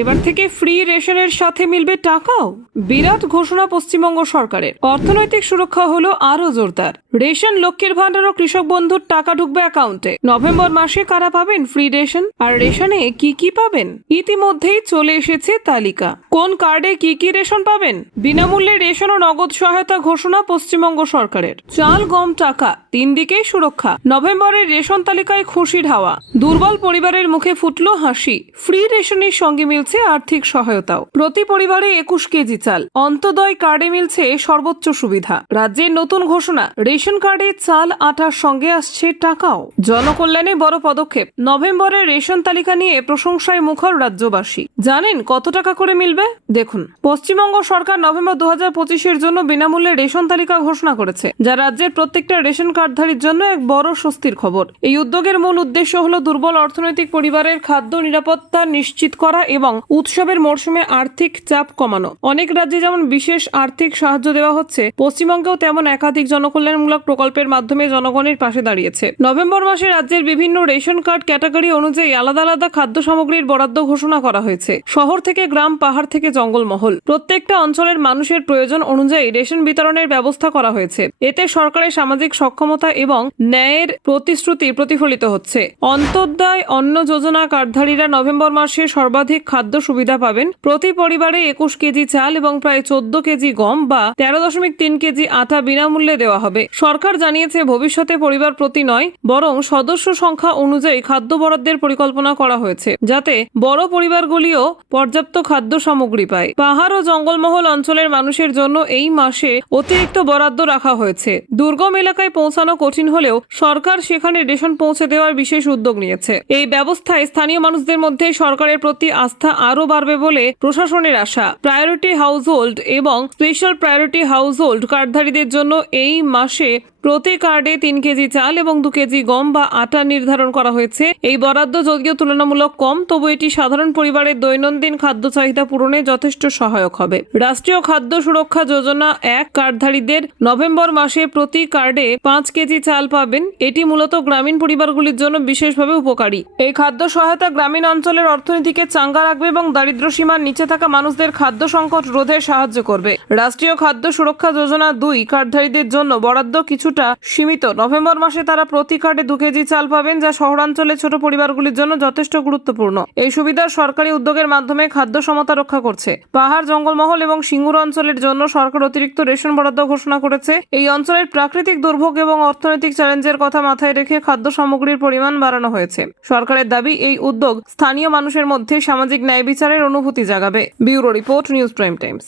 এবার থেকে ফ্রি রেশনের সাথে মিলবে টাকাও। বিরাট ঘোষণা পশ্চিমবঙ্গ সরকারের। অর্থনৈতিক সুরক্ষা হলো আরও জোরদার। রেশন, লক্ষ্মীর ভান্ডার ও কৃষক বন্ধুর টাকা ঢুকবে অ্যাকাউন্টে। নভেম্বর মাসে কারা পাবেন ফ্রি রেশন? আর রেশনে কি কি পাবেন? ইতিমধ্যেই চলে এসেছে তালিকা। কোন কার্ডে কি কি রেশন পাবেন? বিনামূল্যে রেশন ও নগদ সহায়তা ঘোষণা পশ্চিমবঙ্গ সরকারের। চাল, গম, টাকা, তিন দিকেই সুরক্ষা। নভেম্বরের রেশন তালিকায় খুশির হাওয়া। দুর্বল পরিবারের মুখে ফুটলো হাসি। ফ্রি রেশনের সঙ্গে মিলছে আর্থিক সহায়তাও। প্রতি পরিবারে একুশ কেজি চাল। অন্তদয় কার্ডে মিলছে সর্বোচ্চ সুবিধা। রাজ্যের নতুন ঘোষণা, রেশন কার্ডে চাল আটার সঙ্গে আসছে টাকাও। জনকল্যাণে বড় পদক্ষেপ। নভেম্বরের রেশন তালিকা নিয়ে প্রশংসায় মুখর রাজ্যবাসী। জানেন কত টাকা করে মিলবে? দেখুন। পশ্চিমবঙ্গ সরকার নভেম্বর দু হাজার পঁচিশের জন্য বিনামূল্যে রেশন তালিকা ঘোষণা করেছে, যা রাজ্যের প্রত্যেকটা রেশন কার্ডধারীর জন্য এক বড় স্বস্তির খবর। এই উদ্যোগের মূল উদ্দেশ্য হল দুর্বল অর্থনৈতিক পরিবারের খাদ্য নিরাপত্তা নিশ্চিত করা এবং উৎসবের মরশুমে আর্থিক চাপ কমানো। অনেক রাজ্যে যেমন বিশেষ আর্থিক সাহায্য দেওয়া হচ্ছে, পশ্চিমবঙ্গেও তেমন একাধিক জনকল্যাণমূলক প্রকল্পের মাধ্যমে জনগণের পাশে দাঁড়িয়েছে। নভেম্বর মাসে রাজ্যের বিভিন্ন রেশন কার্ড ক্যাটাগরি অনুযায়ী আলাদা আলাদা খাদ্য সামগ্রীর বরাদ্দ ঘোষণা করা হয়েছে। শহর থেকে গ্রাম, পাহাড় থেকে জঙ্গলমহল। প্রত্যেকটা অঞ্চলের মানুষের প্রয়োজন অনুযায়ী রেশন বিতরণের ব্যবস্থা করা হয়েছে। এতে সরকারের সামাজিক সক্ষমতা এবং ন্যায়ের প্রতিশ্রুতি প্রতিফলিত হচ্ছে। অন্তর্দায় অন্ন যোজনা কার্ডধারীরা নভেম্বর মাসে সর্বাধিক খাদ্য সুবিধা পাবেন। প্রতি পরিবারে একুশ কেজি চাল এবং প্রায় চোদ্দ কেজি গম বা তেরো দশমিক তিন কেজি আটা বিনামূল্যে দেওয়া হবে। সরকার জানিয়েছে ভবিষ্যতে পরিবার প্রতি নয়, বরং সদস্য সংখ্যা অনুযায়ী খাদ্য বরাদ্দের পরিকল্পনা করা হয়েছে, যাতে বড় পরিবারগুলিও পর্যাপ্ত খাদ্য সামগ্রী পায়। পাহাড় ও জঙ্গলমহল অঞ্চলের মানুষের জন্য এই মাসে অতিরিক্ত বরাদ্দ রাখা হয়েছে। দুর্গম এলাকায় পৌঁছানো কঠিন হলেও সরকার সেখানে রেশন পৌঁছে দেওয়ার বিশেষ উদ্যোগ নিয়েছে। এই ব্যবস্থায় স্থানীয় মানুষদের মধ্যে সরকারের প্রতি আস্থা আরও বাড়বে বলে প্রশাসনের আশা। প্রায়োরিটি হাউসহোল্ড এবং স্পেশাল প্রায়োরিটি হাউসহোল্ড কার্ডধারীদের জন্য এই মাসে Чи প্রতি কার্ডে তিন কেজি চাল এবং দু কেজি গম বা আটা নির্ধারণ করা হয়েছে। এই বরাদ্দ যদিও তুলনামূলক কম, তবু এটি সাধারণ পরিবারের দৈনন্দিন খাদ্য চাহিদা পূরণে যথেষ্ট সহায়ক হবে। রাষ্ট্রীয় খাদ্য সুরক্ষা যোজনা এক, কার্ডধারীদের নভেম্বর মাসে প্রতি কার্ডে পাঁচ কেজি চাল পাবেন। এটি মূলত গ্রামীণ পরিবারগুলির জন্য বিশেষভাবে উপকারী। এই খাদ্য সহায়তা গ্রামীণ অঞ্চলের অর্থনীতিকে চাঙ্গা রাখবে এবং দারিদ্র্য সীমার নিচে থাকা মানুষদের খাদ্য সংকট রোধে সাহায্য করবে। রাষ্ট্রীয় খাদ্য সুরক্ষা যোজনা দুই, কার্ডধারীদের জন্য বরাদ্দ কিছুটা সীমিত। নভেম্বর মাসে তারা প্রতি কার্ডে দু কেজি চাল পাবেন, যা শহরাঞ্চলে ছোট পরিবারগুলির জন্য যথেষ্ট গুরুত্বপূর্ণ। এই সুবিধা সরকারি উদ্যোগের মাধ্যমে খাদ্য সমতা রক্ষা করছে। পাহাড়, জঙ্গলমহল এবং সিঙ্গুর অঞ্চলের জন্য সরকার অতিরিক্ত রেশন বরাদ্দ ঘোষণা করেছে। এই অঞ্চলের প্রাকৃতিক দুর্ভোগ এবং অর্থনৈতিক চ্যালেঞ্জের কথা মাথায় রেখে খাদ্য সামগ্রীর পরিমাণ বাড়ানো হয়েছে। সরকারের দাবি, এই উদ্যোগ স্থানীয় মানুষের মধ্যে সামাজিক ন্যায় বিচারের অনুভূতি জাগাবে। Bureau report, news prime times.